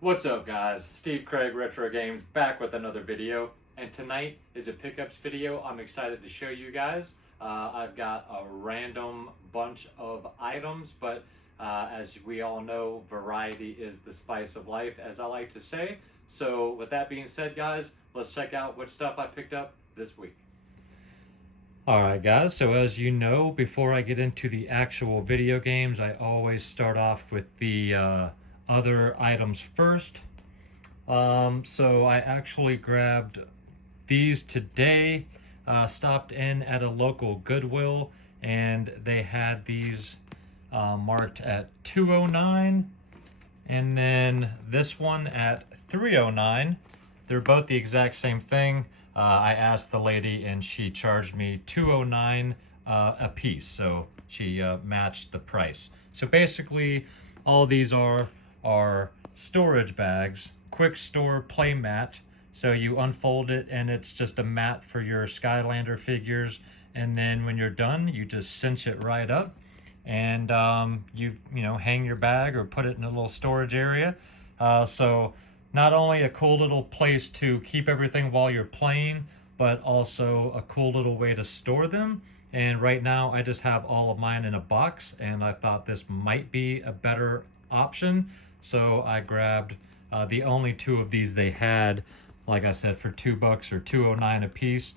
What's up, guys? Steve Craig Retro Games back with another video, and tonight is a pickups video. I'm excited to show you guys. I've got a random bunch of items, but as we all know, variety is the spice of life, as I like to say. So with that being said, guys, let's check out what stuff I picked up this week. Alright guys, so as you know, before I get into the actual video games, I always start off with the other items first. So I actually grabbed these today, stopped in at a local Goodwill, and they had these marked at $2.09, and then this one at $3.09. They're both the exact same thing. I asked the lady and she charged me $2.09 a piece, so she matched the price. So basically, all these are storage bags, quick store play mat. So you unfold it and it's just a mat for your Skylander figures, and then when you're done, you just cinch it right up, and you hang your bag or put it in a little storage area. So not only a cool little place to keep everything while you're playing, but also a cool little way to store them. And right now I just have all of mine in a box, and I thought this might be a better option. So I grabbed the only two of these they had, like I said, for $2 or $2.09 a piece.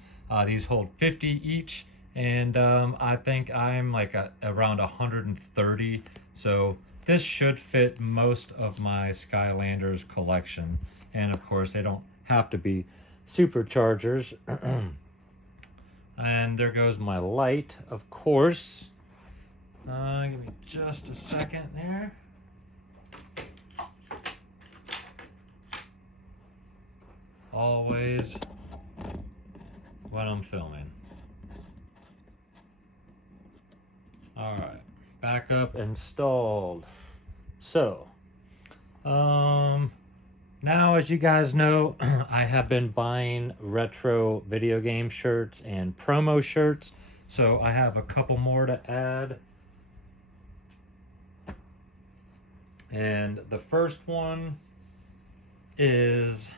These hold 50 each, and I think I'm like around 130. So this should fit most of my Skylanders collection. And of course, they don't have to be superchargers. And there goes my light, of course. Give me just a second there. Always when I'm filming. Alright, backup installed. So, now as you guys know, I have been buying retro video game shirts and promo shirts. So I have a couple more to add. And the first one is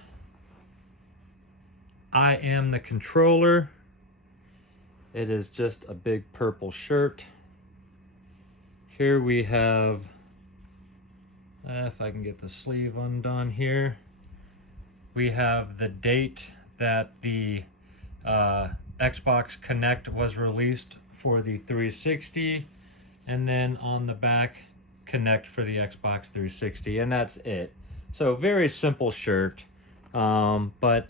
I Am the Controller. It is just a big purple shirt. Here we have, if I can get the sleeve undone here, we have the date that the Xbox Connect was released for the 360, and then on the back, Connect for the Xbox 360, and that's it. So very simple shirt, but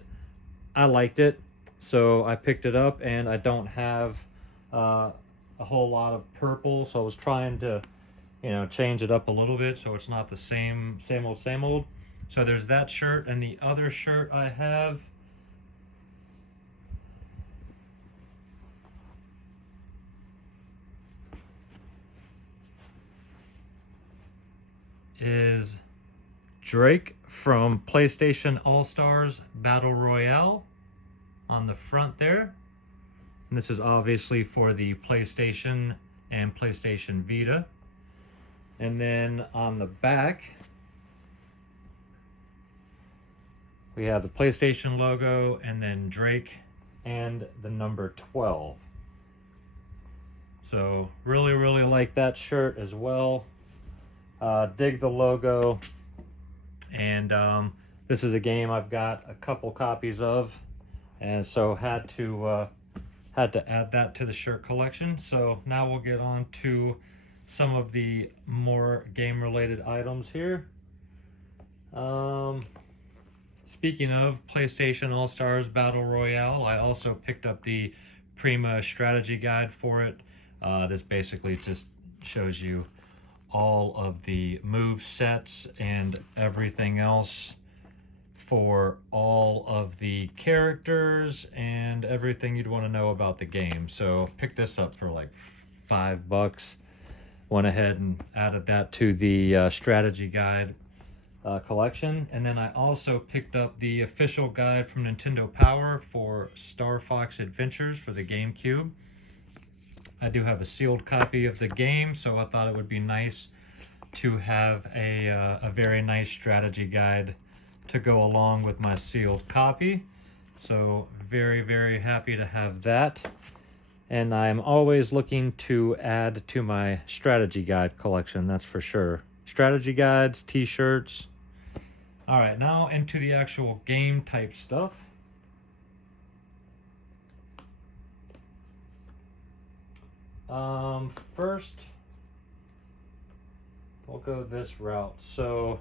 I liked it, so I picked it up, and I don't have a whole lot of purple, so I was trying to, change it up a little bit so it's not the same old. So there's that shirt, and the other shirt I have is Drake from PlayStation All-Stars Battle Royale on the front there. And this is obviously for the PlayStation and PlayStation Vita. And then on the back, we have the PlayStation logo, and then Drake and the number 12. So really, really like that shirt as well. Dig the logo. And this is a game I've got a couple copies of, and so had to add that to the shirt collection. So now we'll get on to some of the more game related items here. Speaking of PlayStation All-Stars Battle Royale, I also picked up the Prima strategy guide for it. This basically just shows you all of the move sets and everything else for all of the characters and everything you'd want to know about the game. So pick this up for like $5. Went ahead and added that to the strategy guide collection. And then I also picked up the official guide from Nintendo Power for Star Fox Adventures for the GameCube. I do have a sealed copy of the game, so I thought it would be nice to have a very nice strategy guide to go along with my sealed copy. So very, very happy to have that. And I'm always looking to add to my strategy guide collection, that's for sure. Strategy guides, t-shirts. All right, now into the actual game type stuff. First, we'll go this route. So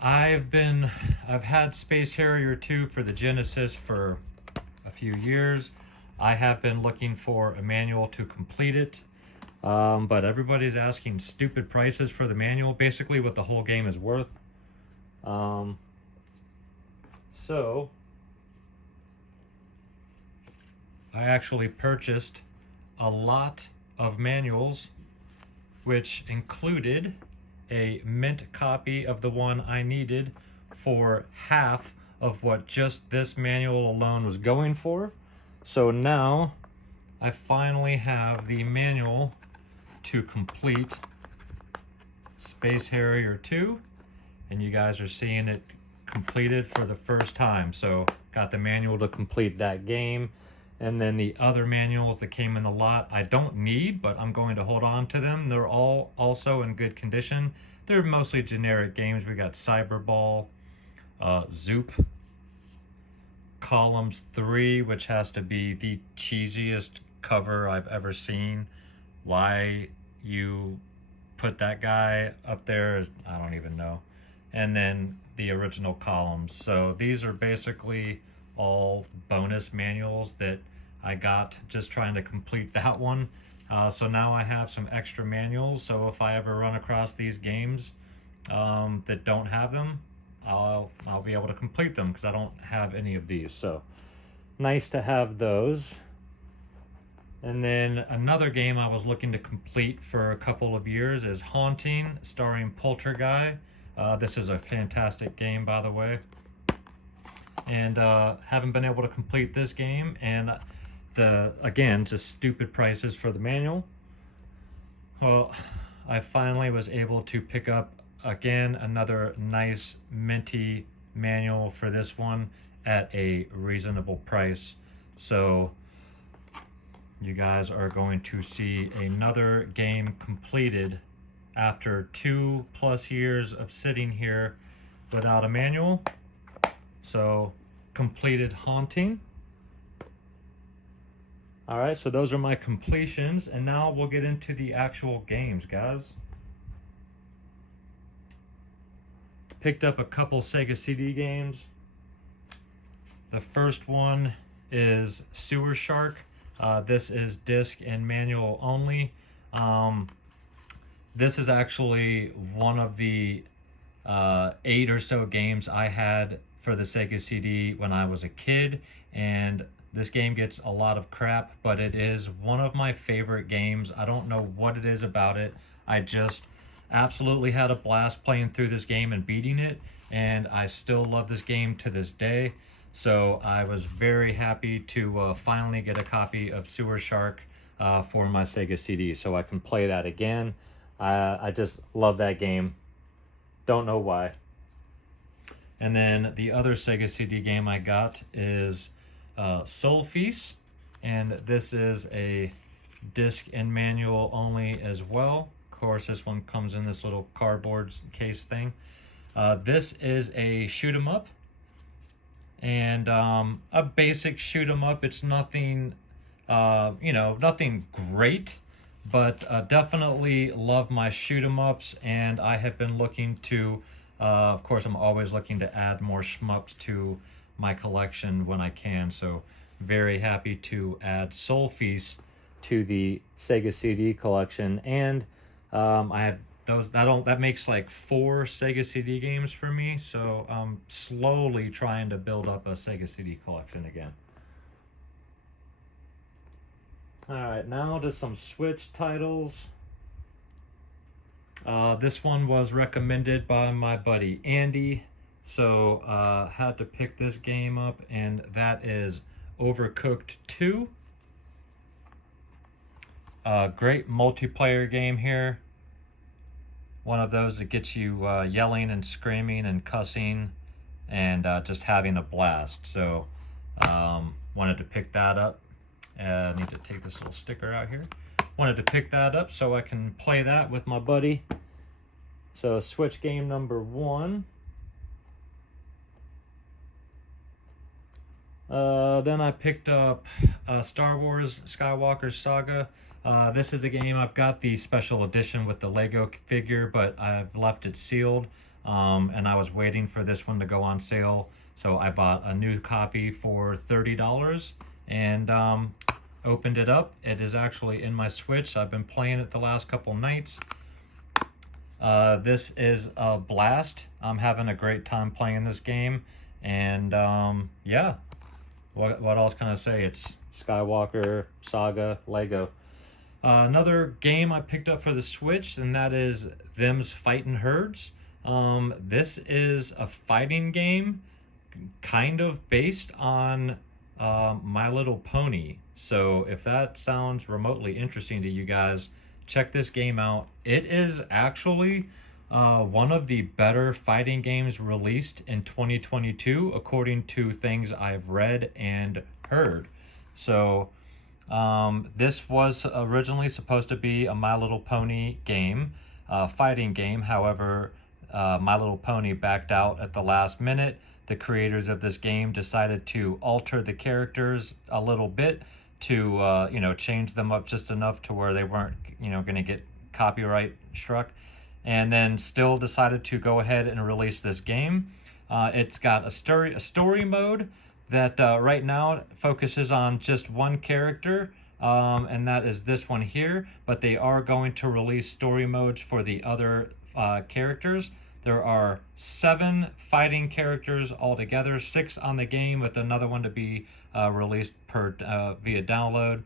I've had Space Harrier 2 for the Genesis for a few years. I have been looking for a manual to complete it, but everybody's asking stupid prices for the manual, basically what the whole game is worth. So I actually purchased a lot of manuals, which included a mint copy of the one I needed for half of what just this manual alone was going for. So now I finally have the manual to complete Space Harrier 2, and you guys are seeing it completed for the first time. So got the manual to complete that game. And then the other manuals that came in the lot, I don't need, but I'm going to hold on to them. They're all also in good condition. They're mostly generic games. We got Cyberball, Zoop, Columns 3, which has to be the cheesiest cover I've ever seen. Why you put that guy up there, I don't even know. And then the original Columns. So these are basically all bonus manuals that I got just trying to complete that one. So now I have some extra manuals, so if I ever run across these games that don't have them, I'll be able to complete them because I don't have any of these. So nice to have those. And then another game I was looking to complete for a couple of years is Haunting, starring Poltergeist. This is a fantastic game, by the way. And haven't been able to complete this game, and again, just stupid prices for the manual. Well, I finally was able to pick up again another nice minty manual for this one at a reasonable price. So you guys are going to see another game completed after 2+ years of sitting here without a manual. So completed Haunting. All right, so those are my completions, and now we'll get into the actual games, guys. Picked up a couple Sega CD games. The first one is Sewer Shark. This is disc and manual only. This is actually one of the 8 or so games I had for the Sega CD when I was a kid, and this game gets a lot of crap, but it is one of my favorite games. I don't know what it is about it. I just absolutely had a blast playing through this game and beating it, and I still love this game to this day. So I was very happy to finally get a copy of Sewer Shark for my Sega CD, so I can play that again. I just love that game. Don't know why. And then the other Sega CD game I got is Soul Feast, and this is a disc and manual only as well. Of course, this one comes in this little cardboard case thing. This is a shoot 'em up, and a basic shoot 'em up. It's nothing, nothing great, but definitely love my shoot 'em ups, and I have been looking to, of course, I'm always looking to add more shmups to my collection when I can, so very happy to add Soul Feast to the Sega CD collection. And I have those, that makes like 4 Sega CD games for me, so I'm slowly trying to build up a Sega CD collection again. Alright, now to some Switch titles. This one was recommended by my buddy Andy, so had to pick this game up, and that is Overcooked 2. Great multiplayer game here. one of those that gets you yelling and screaming and cussing and just having a blast. So wanted to pick that up. I need to take this little sticker out here. Wanted to pick that up so I can play that with my buddy. So Switch game number 1. Then I picked up Star Wars Skywalker Saga. This is a game, I've got the special edition with the Lego figure, but I've left it sealed. And I was waiting for this one to go on sale. So I bought a new copy for $30 and opened it up. It is actually in my Switch. I've been playing it the last couple nights. This is a blast. I'm having a great time playing this game. And yeah, what else can I say? It's Skywalker Saga Lego. Another game I picked up for the Switch, and that is Them's Fightin' Herds. This is a fighting game kind of based on My Little Pony. So if that sounds remotely interesting to you guys, check this game out. It is actually one of the better fighting games released in 2022, according to things I've read and heard. So this was originally supposed to be a My Little Pony game, fighting game. However, My Little Pony backed out at the last minute. The creators of this game decided to alter the characters a little bit to, change them up just enough to where they weren't, going to get copyright struck. And then still decided to go ahead and release this game. It's got a story mode that right now focuses on just one character, and that is this one here. But they are going to release story modes for the other characters. There are 7 fighting characters altogether, 6 on the game, with another one to be released via download.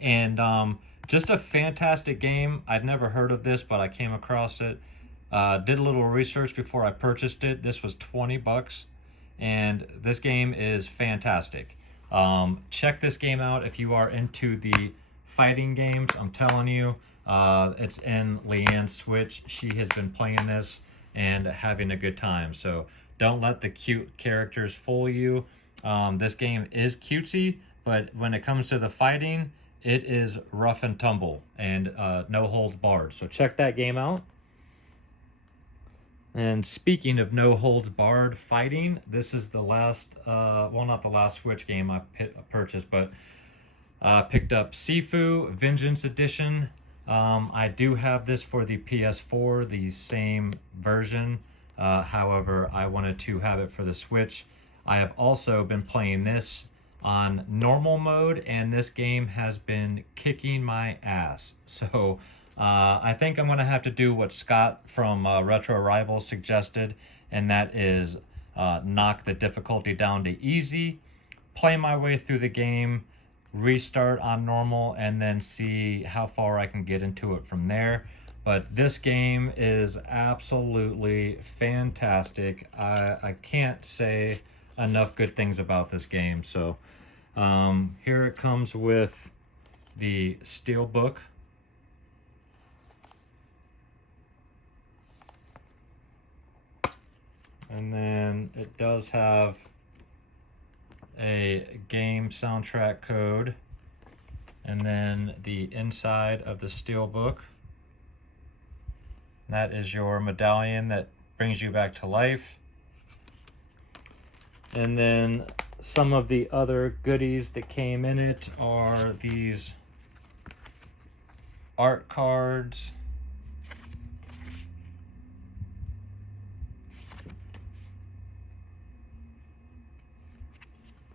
And just a fantastic game. I'd never heard of this, but I came across it. Did a little research before I purchased it. This was $20, and this game is fantastic. Check this game out if you are into the fighting games. I'm telling you, it's in Leanne's Switch. She has been playing this and having a good time. So don't let the cute characters fool you. This game is cutesy, but when it comes to the fighting, it is rough and tumble and no holds barred. So check that game out. And speaking of no holds barred fighting, this is the last, not the last Switch game I purchased, but picked up Sifu Vengeance Edition. I do have this for the PS4, the same version. However, I wanted to have it for the Switch. I have also been playing this on normal mode, and this game has been kicking my ass. So I think I'm going to have to do what Scott from Retro Rivals suggested, and that is knock the difficulty down to easy, play my way through the game, restart on normal, and then see how far I can get into it from there. But this game is absolutely fantastic. I can't say enough good things about this game. So here it comes with the Steelbook. And then it does have a game soundtrack code, and then the inside of the Steelbook. That is your medallion that brings you back to life. And then some of the other goodies that came in it are these art cards.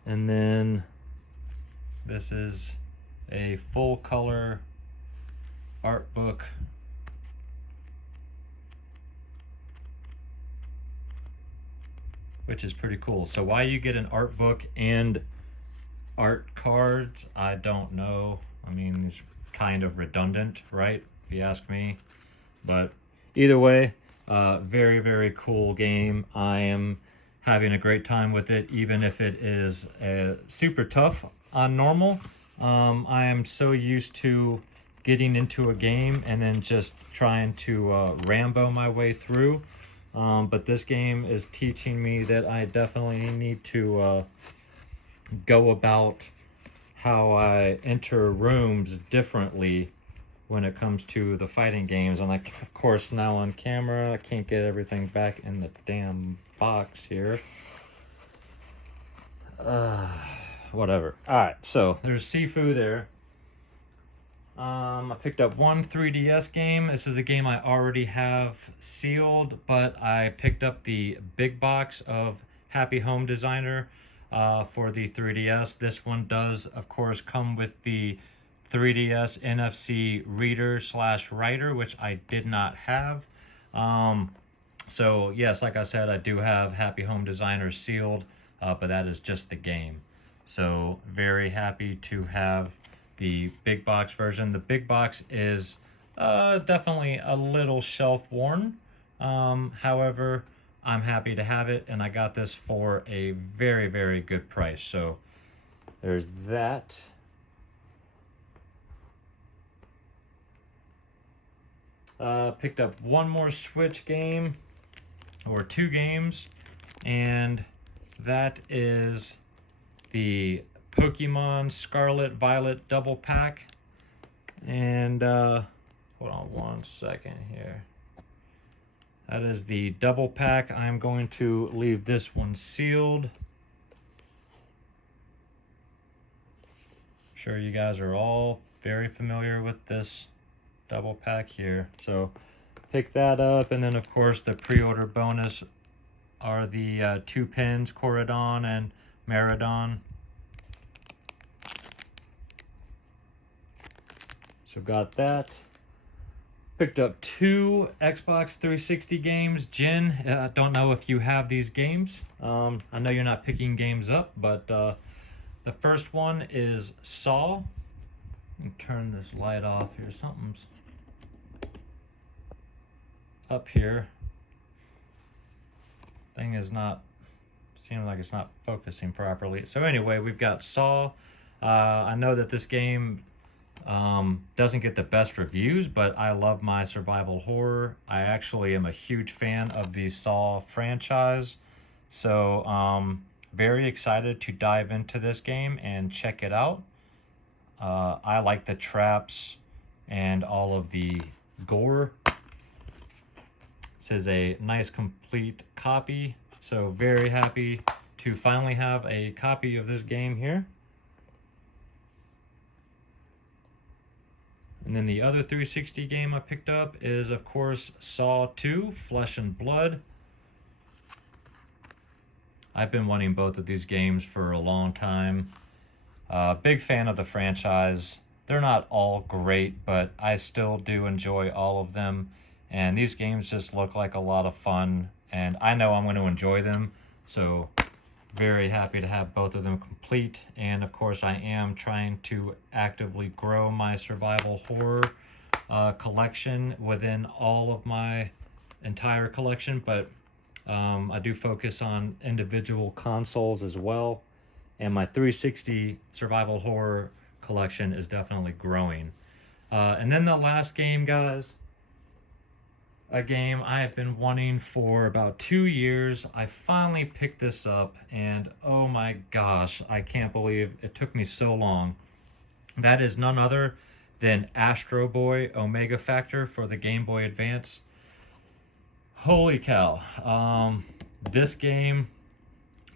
And then this is a full color art book. Which is pretty cool. So why you get an art book and art cards, I don't know. I mean, it's kind of redundant, right? If you ask me. But either way, very, very cool game. I am having a great time with it, even if it is super tough on normal. I am so used to getting into a game and then just trying to Rambo my way through. But this game is teaching me that I definitely need to go about how I enter rooms differently when it comes to the fighting games. And like, of course, now on camera, I can't get everything back in the damn box here. Whatever. All right, so there's Sifu there. I picked up one 3DS game. This is a game I already have sealed, but I picked up the big box of Happy Home Designer for the 3DS. This one does, of course, come with the 3DS NFC reader / writer, which I did not have. So yes, like I said, I do have Happy Home Designer sealed, but that is just the game. So very happy to have the big box version. The big box is definitely a little shelf worn. However, I'm happy to have it, and I got this for a very, very good price. So there's that. Picked up one more Switch game, or 2 games, and that is the Pokemon Scarlet Violet double pack. And hold on one second here. That is the double pack. I'm going to leave this one sealed. I'm sure you guys are all very familiar with this double pack here. So pick that up, and then of course the pre-order bonus are the 2 pins, Corridon and Maridon. So got that. Picked up 2 Xbox 360 games. Jin, I don't know if you have these games. I know you're not picking games up, but the first one is Saw. Let me turn this light off here. Something's up here. Thing is not, seems like it's not focusing properly. So anyway, we've got Saw. I know that this game doesn't get the best reviews, but I love my survival horror. I actually am a huge fan of the Saw franchise. So very excited to dive into this game and check it out. I like the traps and all of the gore. This is a nice complete copy, so very happy to finally have a copy of this game here. And then the other 360 game I picked up is, of course, Saw 2, Flesh and Blood. I've been wanting both of these games for a long time. Big fan of the franchise. They're not all great, but I still do enjoy all of them. And these games just look like a lot of fun, and I know I'm going to enjoy them. So very happy to have both of them complete. And of course, I am trying to actively grow my survival horror collection within all of my entire collection, but I do focus on individual consoles as well. And my 360 survival horror collection is definitely growing. And then the last game, guys, a game I have been wanting for about 2 years. I finally picked this up, and oh my gosh, I can't believe it took me so long. That is none other than Astro Boy Omega Factor for the Game Boy Advance. Holy cow. This game,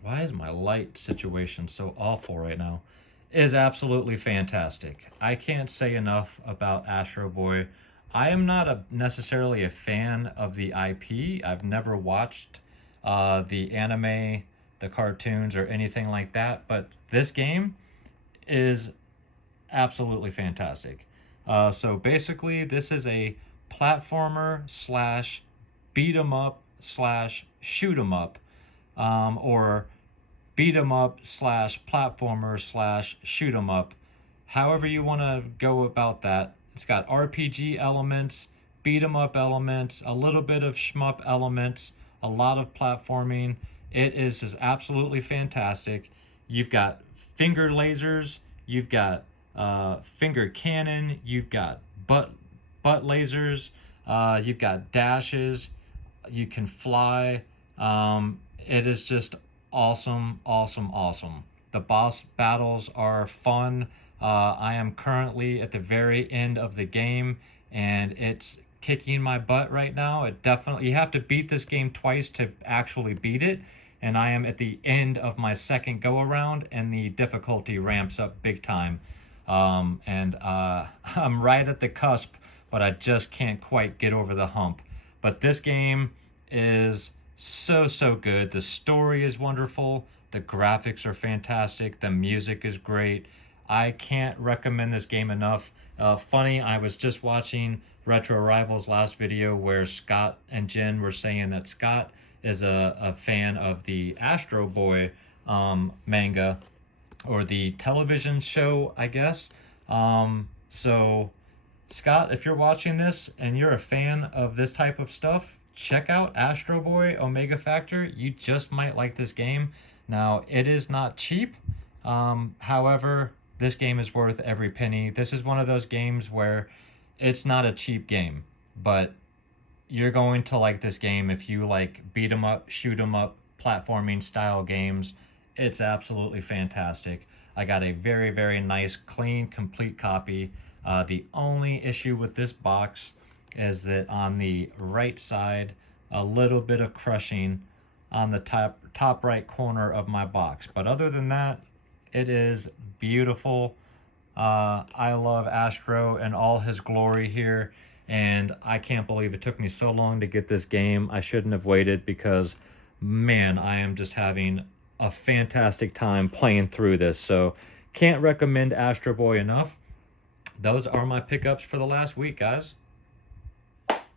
why is my light situation so awful right now, is absolutely fantastic. I can't say enough about Astro Boy. I am not necessarily a fan of the IP. I've never watched the anime, the cartoons, or anything like that, but this game is absolutely fantastic. So basically, this is a platformer / beat 'em up / shoot 'em up, or beat 'em up / platformer / shoot 'em up. However you want to go about that. It's got RPG elements, beat 'em up elements, a little bit of shmup elements, a lot of platforming. It is absolutely fantastic. You've got finger lasers, you've got finger cannon, you've got butt lasers. You've got dashes. You can fly. It is just awesome, awesome, awesome. The boss battles are fun. I am currently at the very end of the game, and it's kicking my butt right now. It definitely, you have to beat this game twice to actually beat it, and I am at the end of my second go around, and the difficulty ramps up big time. I'm right at the cusp, but I just can't quite get over the hump. But this game is so good. The story is wonderful. The graphics are fantastic. The music is great. I can't recommend this game enough. Funny, I was just watching Retro Rivals' last video where Scott and Jen were saying that Scott is a fan of the Astro Boy manga, or the television show, I guess. So, Scott, if you're watching this and you're a fan of this type of stuff, check out Astro Boy Omega Factor. You just might like this game. Now, it is not cheap. However, this game is worth every penny. This is one of those games where it's not a cheap game, but you're going to like this game if you like beat 'em up, shoot 'em up, platforming style games. It's absolutely fantastic. I got a very nice, clean, complete copy. The only issue with this box is that on the right side, a little bit of crushing on the top right corner of my box. But other than that, it is beautiful. I love Astro and all his glory here, and I can't believe it took me so long to get this game. I shouldn't have waited, because, man, I am just having a fantastic time playing through this. So, can't recommend Astro Boy enough. Those are my pickups for the last week, guys.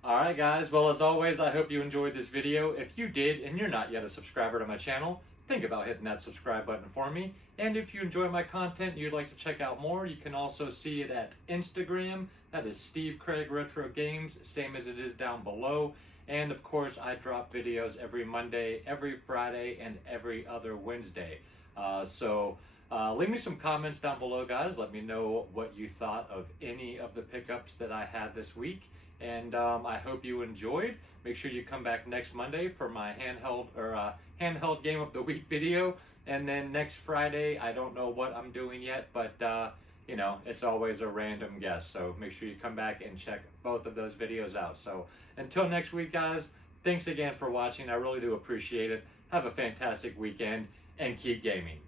Alright guys, well, as always, I hope you enjoyed this video. If you did and you're not yet a subscriber to my channel, think about hitting that subscribe button for me. And if you enjoy my content and you'd like to check out more, you can also see it at Instagram. That is Steve Craig Retro Games, same as it is down below. And of course, I drop videos every Monday, every Friday, and every other Wednesday. Leave me some comments down below, guys. Let me know what you thought of any of the pickups that I had this week. And I hope you enjoyed. Make sure you come back next Monday for my handheld game of the week video. And then next Friday, I don't know what I'm doing yet, but you know, it's always a random guess. So make sure you come back and check both of those videos out. So until next week, guys, thanks again for watching. I really do appreciate it. Have a fantastic weekend and keep gaming.